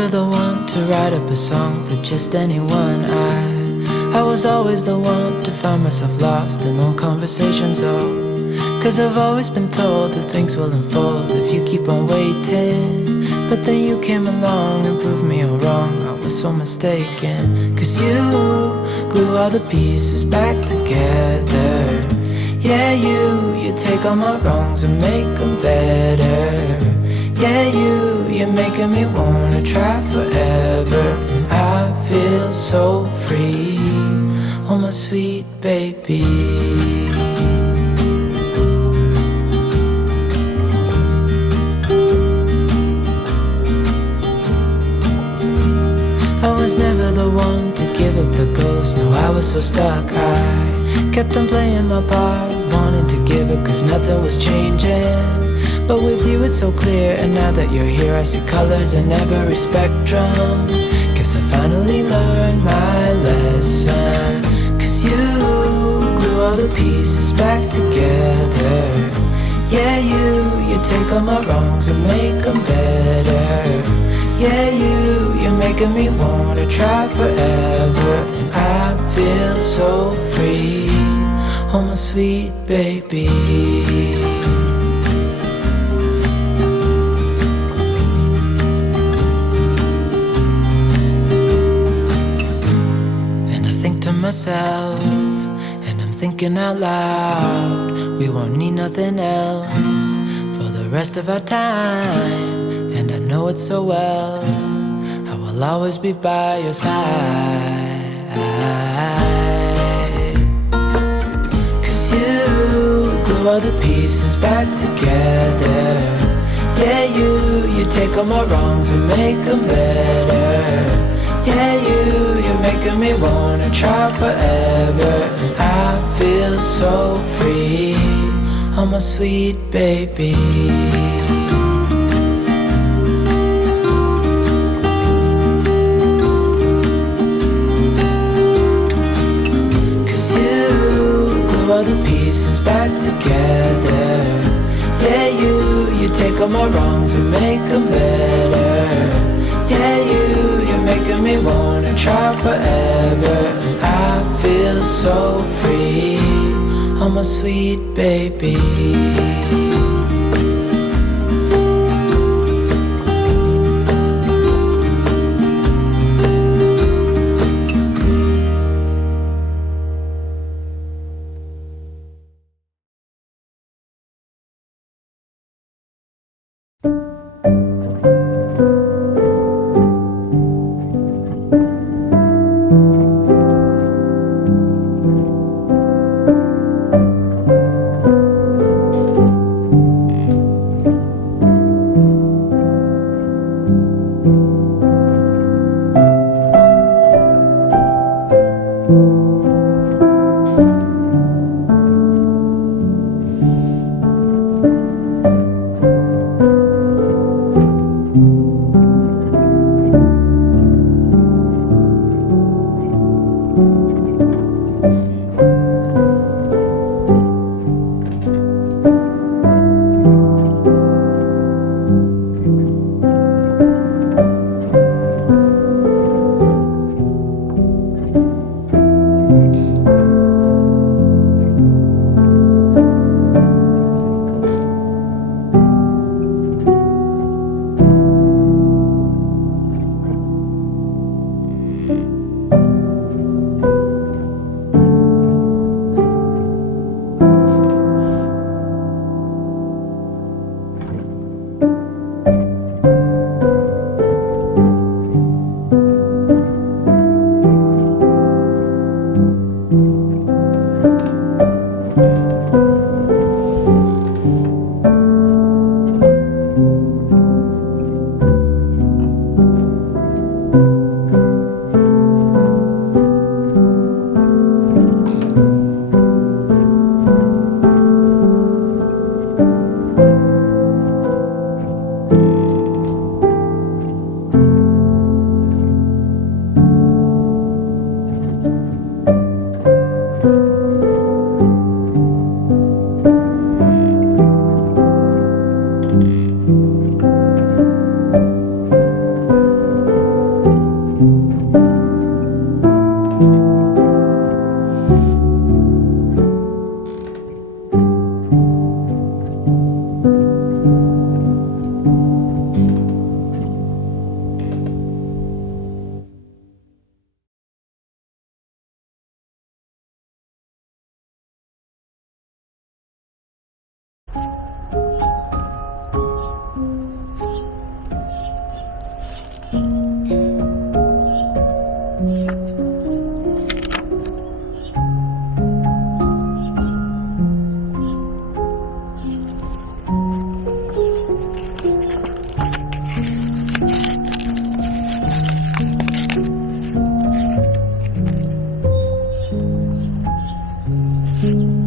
never the one to write up a song for just anyone. I was always the one to find myself lost in long conversations. Cause I've always been told that things will unfold if you keep on waiting. But then you came along and proved me all wrong. I was so mistaken. Cause you glue all the pieces back together. Yeah, you take all my wrongs and make them better. Yeah, you're making me wanna try forever. And I feel so free, oh my sweet baby. I was never the one to give up the ghost. No, I was so stuck. I kept on playing my part, wanting to give up cause nothing was changing. But with you it's so clear, and now that you're here I see colors in every spectrum. Guess I finally learned my lesson. Cause you glue all the pieces back together. Yeah, you take all my wrongs and make them better. Yeah, you're making me wanna try forever. And I feel so free, oh my sweet baby. And I think to myself, and I'm thinking out loud, we won't need nothing else for the rest of our time. And I know it so well, I will always be by your side. Cause you glue all the pieces back together. Yeah, you take all my wrongs and make them better. Yeah, you're making me wanna try forever. And I feel so free, oh my sweet baby. All the pieces back together. Yeah, you take all my wrongs and make them better. Yeah, you're making me wanna try forever. And I feel so free, oh my sweet baby. You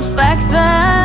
the fact that